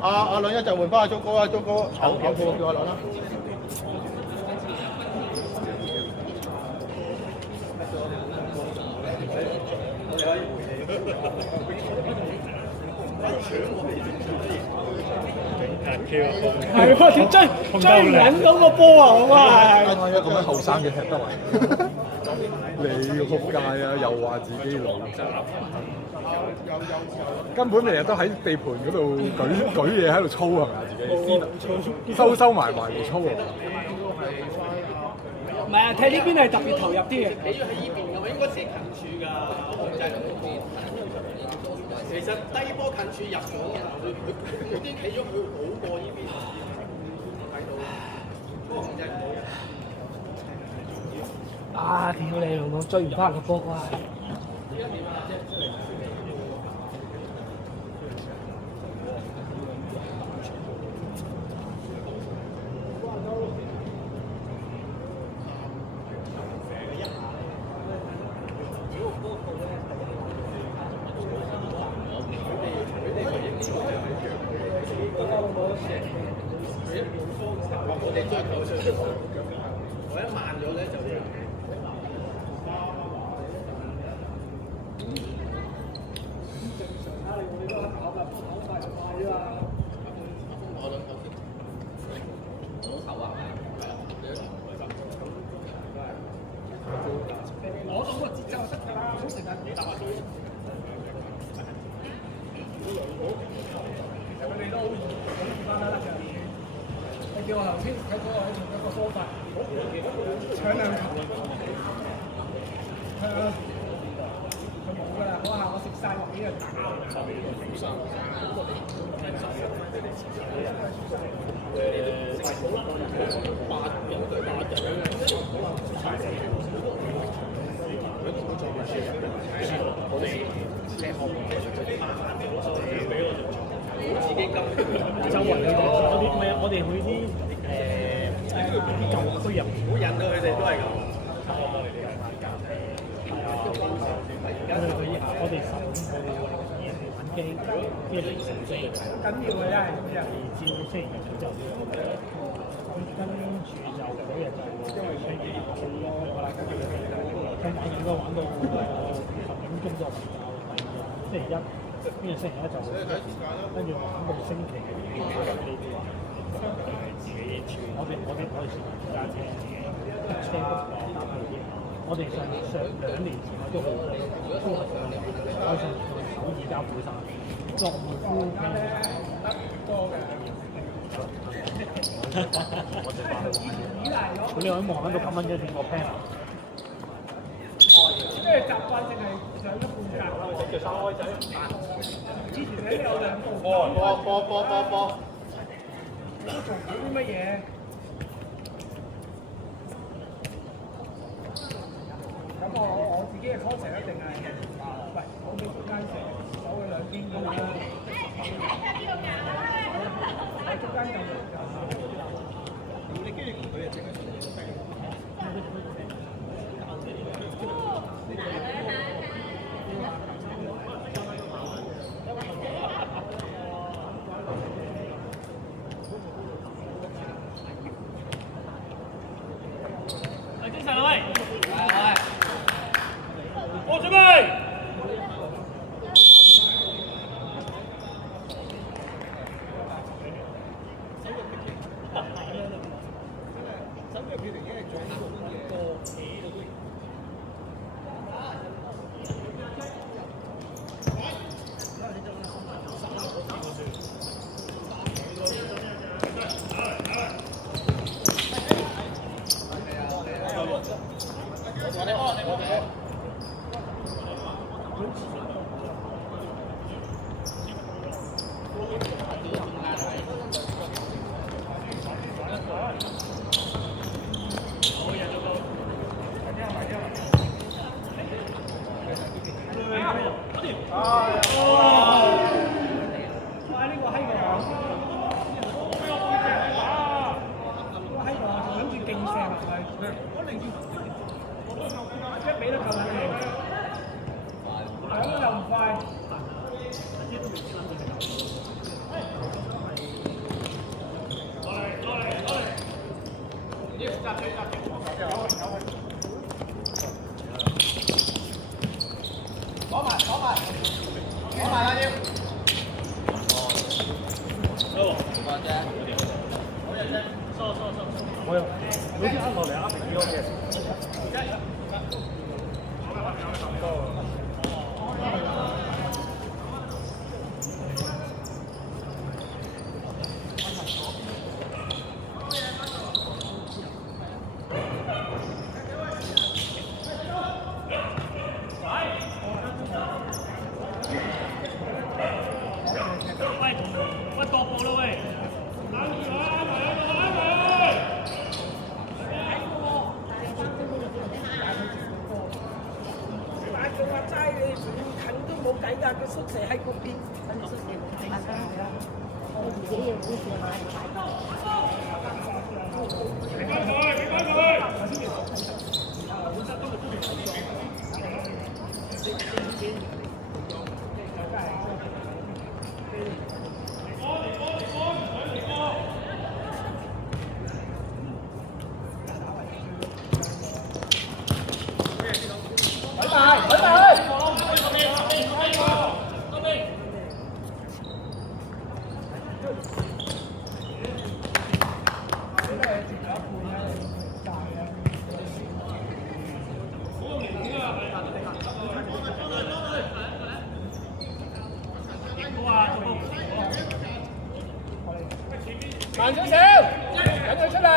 阿兩一就換翻阿糟哥啦，糟哥嘔褲叫阿兩啦。係喎，佢追唔揾到個波啊！好啊，一個咁後生嘅踢得嚟，你要撲街啊！又話自己老，根本日日都喺地盤嗰度舉嘢喺度操係咪自己？收埋嚟操啊！唔係啊，踢呢邊係特別投入啲嘅。企咗喺呢邊嘅話，應該射近柱㗎，控制嗰邊。其實低波近柱入咗，佢啲企咗佢好過呢邊。睇到，不過控制唔到。啊！屌你老母，追唔翻個波啊！我哋追求上，我一慢咗咧就〜攞到個節奏就得㗎啦，好成日幾大把水。其實佢哋都好易翻得嘅。你叫我頭先睇嗰個喺一個梳化，搶兩球。係啊，佢冇㗎啦，嗰下我食晒落幾日打。我哋踢學自己金周圍嗰啲咩？我哋去啲啲舊區入面，好引到佢哋都係咁。我哋15揾機，跟住凌晨4，緊要嘅真係2至星期日就跟住就嗰日就因為星期4咯，跟住應該玩到10點鐘就瞓覺，星期一，跟住星期一就跟住玩到星期2，自己我哋私家車自己車搭地鐵。我哋上2年前都好，都係我上首爾加釜山，落梅夫多嘅。佢哋可以望緊到9蚊一片個 panel。即係習慣性係上一半格。叫生開仔。之前喺有2部。波。都做唔到啲乜嘢？咁我自己嘅 concept 一定係，喂，我俾中間射，走去兩邊咁樣。喺中間就你跟住佢就整喺度。精神啊喂！我準備。慢少少，等佢出嚟。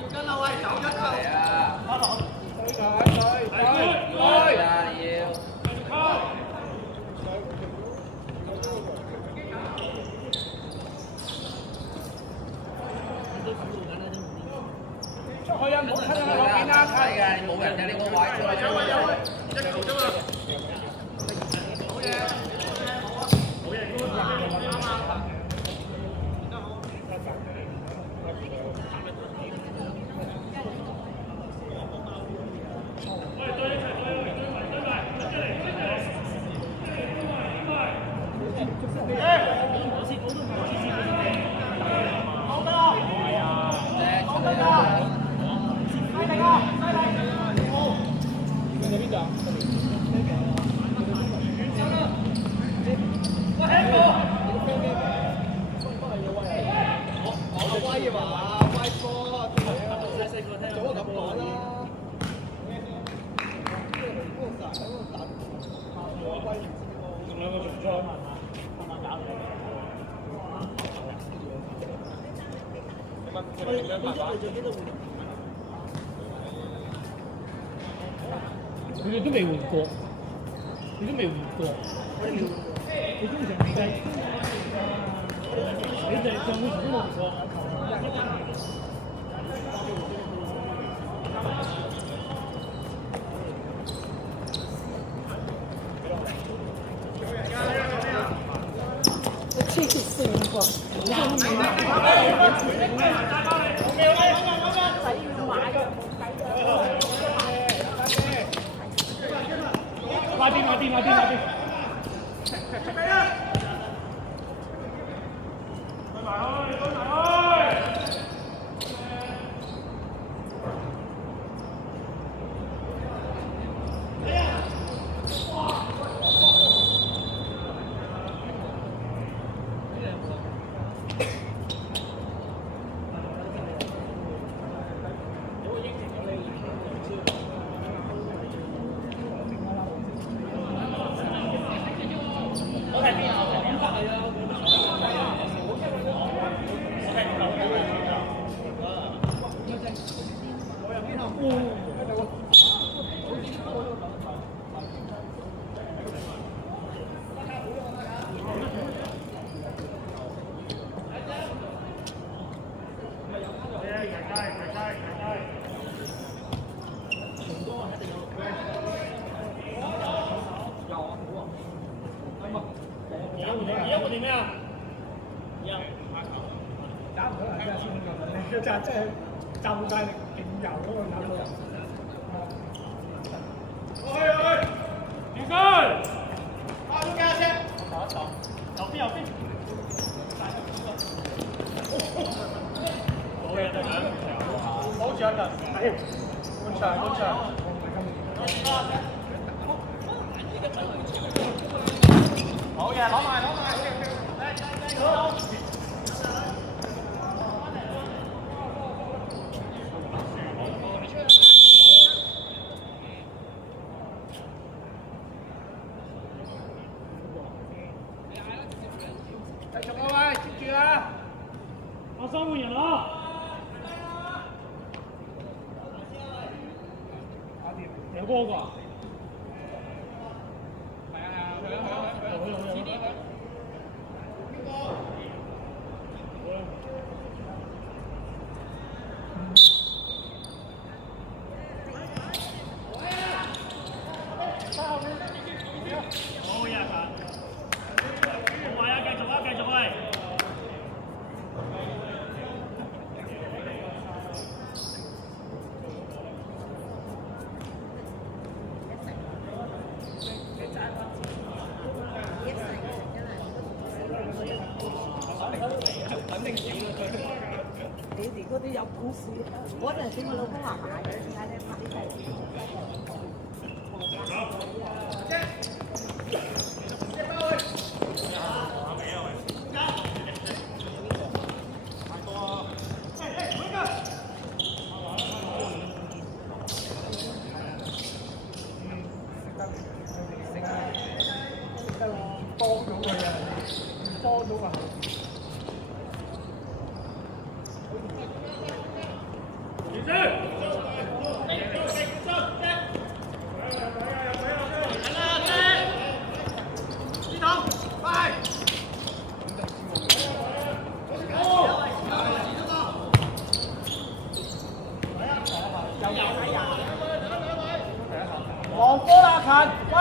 要跟啦喂，走一球。邊啦，睇嘅冇人嘅呢個位。一球啫嘛。好嘢。佢哋都未換過，你都未換過，你通常你哋上半場都冇換過。黐線喎！快啲！就真係就曬力勁油嗰個搞到人。點解？中間先。右邊。好嘢，得兩條。好似一陣，換場。好嘢，攞埋。三個人啊！有波㗎？係啊！你哋嗰啲有本事，嗰陣時我老公話買嘅，點解咧？拍啲細片。幫到佢啊！幫到啊！你黃波啦，近喂。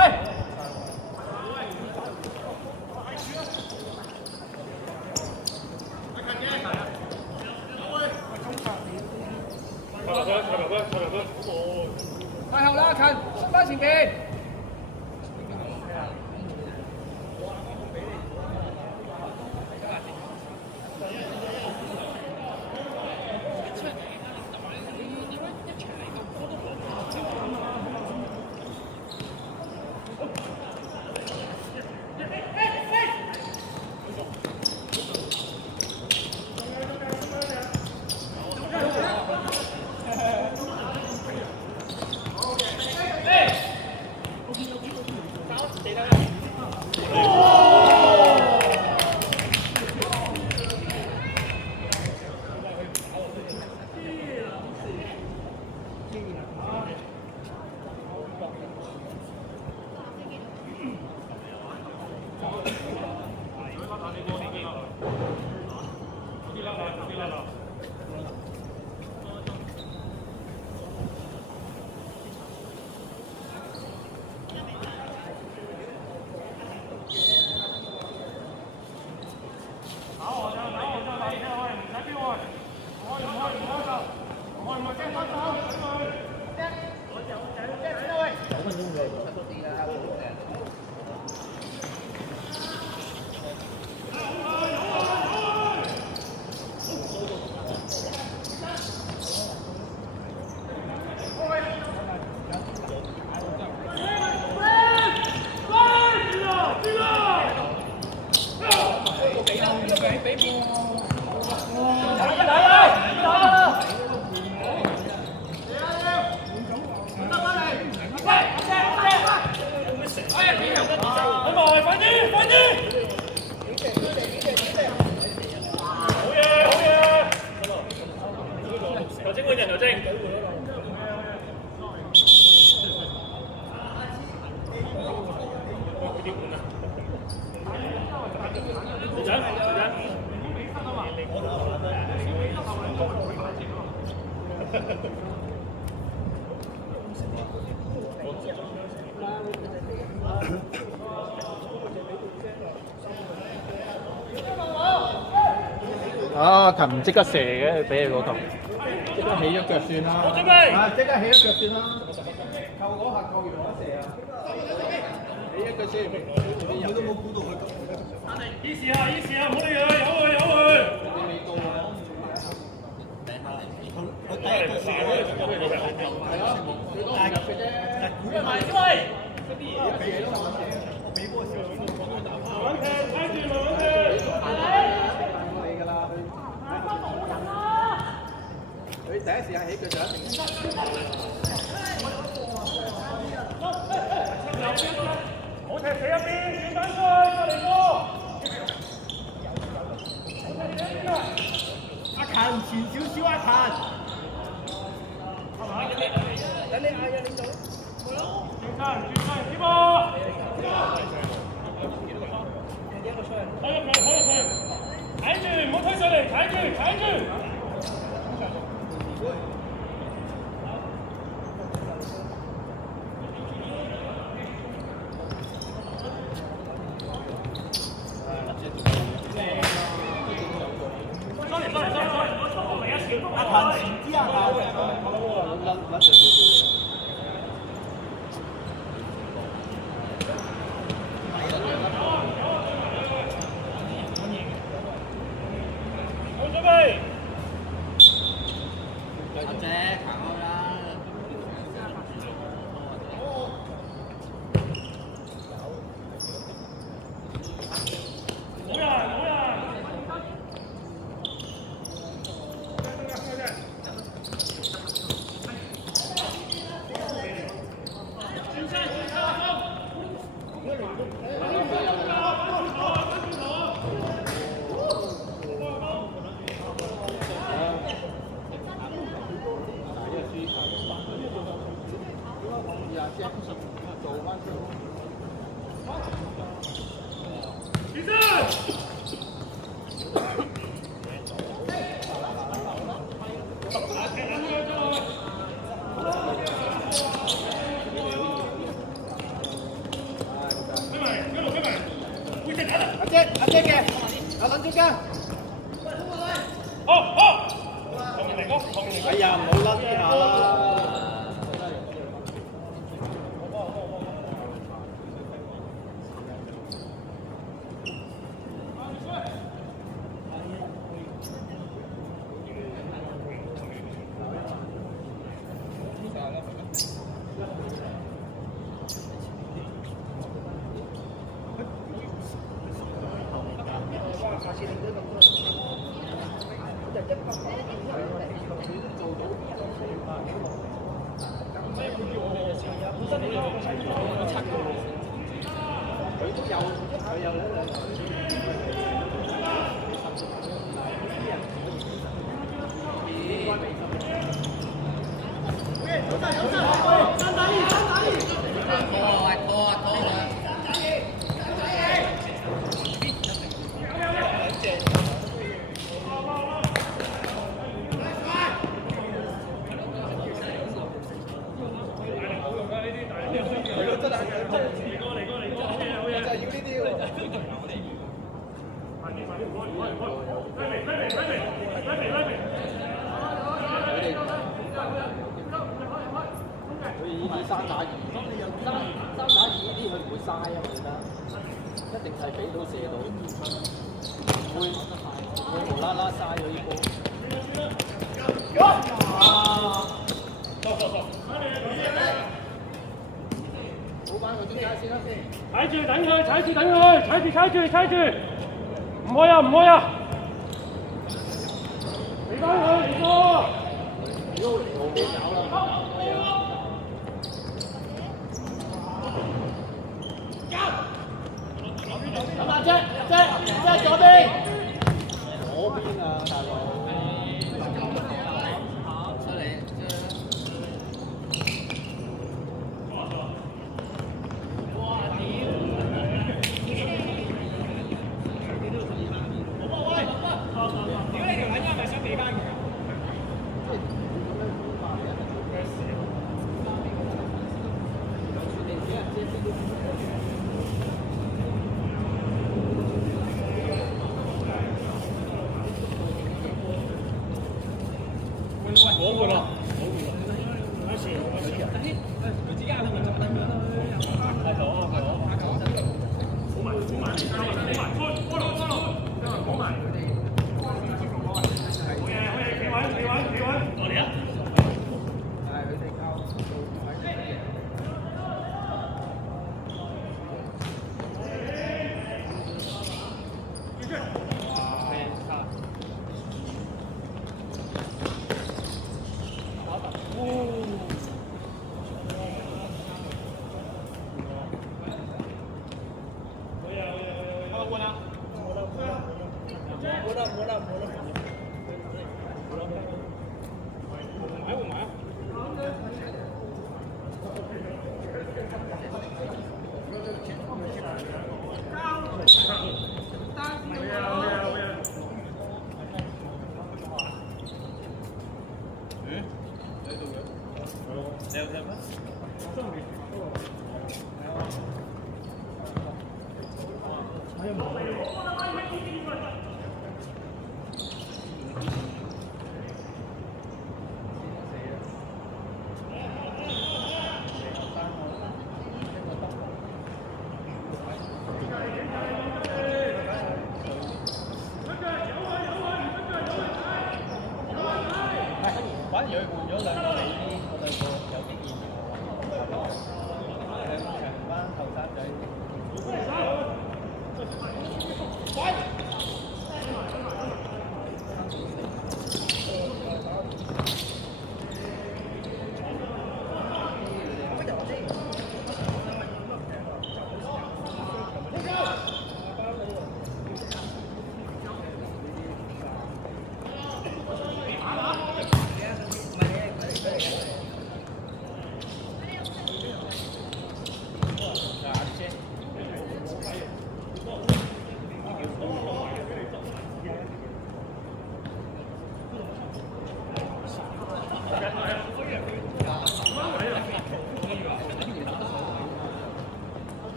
太後啦，近縮翻前邊。啊，琴唔即刻射嘅，俾你嗰球，即刻起咗腳算啦。啊，即刻起咗腳算啦。扣嗰下扣完我射啊！起一腳先，佢都冇估到佢。依時啊，唔好理佢，有佢。你未到啊！佢第一腳射係咯，最多大腳嘅啫。估嘅埋喂！嗰啲嘢俾都冇射，我俾波嘅時候先講到大。慢慢踢，睇住慢慢踢。佢第一時間起腳就一定。好踢死一邊，轉翻出去，過嚟過。阿勤前少少，阿勤。等你嗌啊，領導。轉身，接波。睇入佢，睇住，唔好推上嚟，睇住。中間。哎呀，唔好甩呢下啦！踩住，唔開啊，唔開啊！俾翻佢，嚟過。咁啊，即左邊。左邊啊，大佬。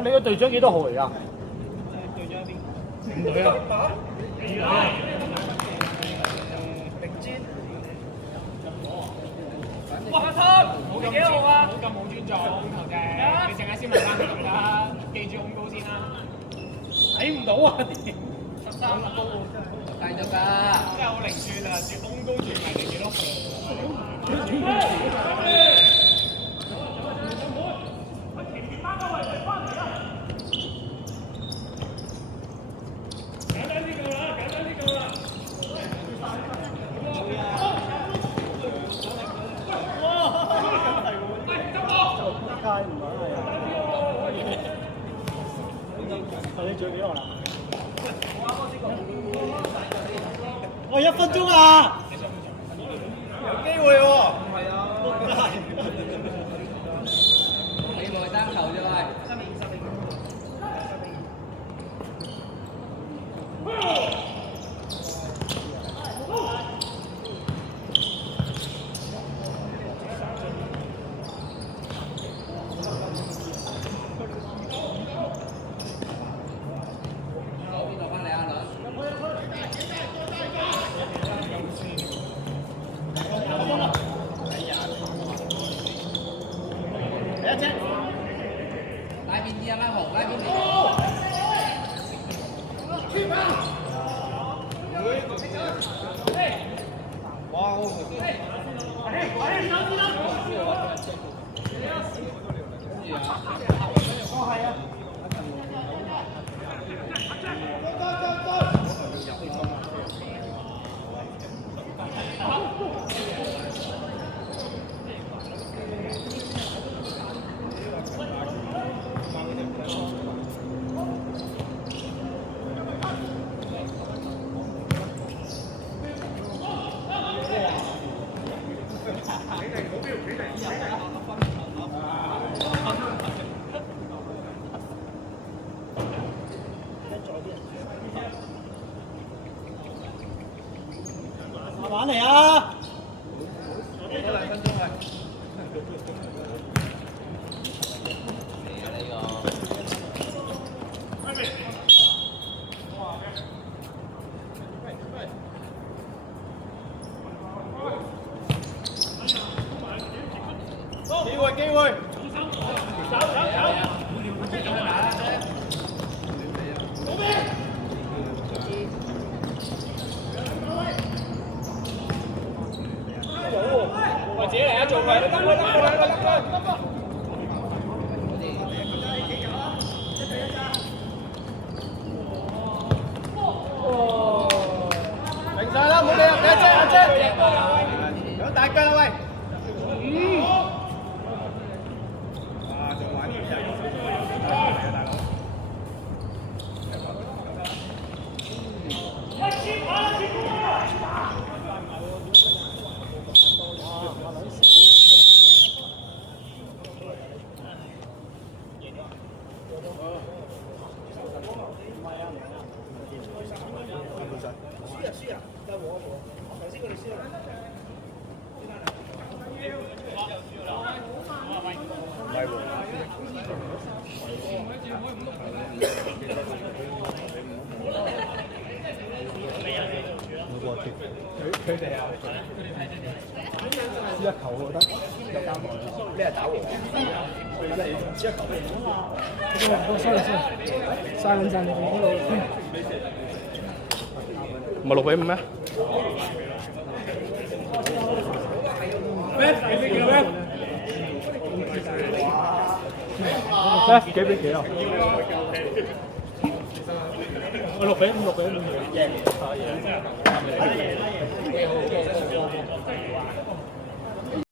你個隊長幾多號嚟㗎？唔會啊！哇！黑湯，你幾號啊？冇咁冇尊重，頭嘅，你陣間先問翻佢啦，記住控高先啦。睇唔到啊13個高喎，繼續㗎，真係好靈轉啊！轉控高轉埋嚟幾多你最幾耐啦？我1分鐘啊！有機會喎。係啊。你來單球啫喂。拉邊啲啊，拉紅，拉邊啲。哇！我慢慢嚟啊！2分鐘啊！機會！我自己嚟啊，做佢，得佢。停晒啦，唔好理啊！阿姐，有大腳啦喂！哇，仲玩呢啲人，大佬。輸啊！得我，頭先佢哋輸啦。佢哋啊，輸一球我覺得有交代。咩係打和？輸一球。嘥撚陣嗰度。唔係6比5咩？咩？幾比幾咩？咩？幾比幾啊？我6比5，6比5贏。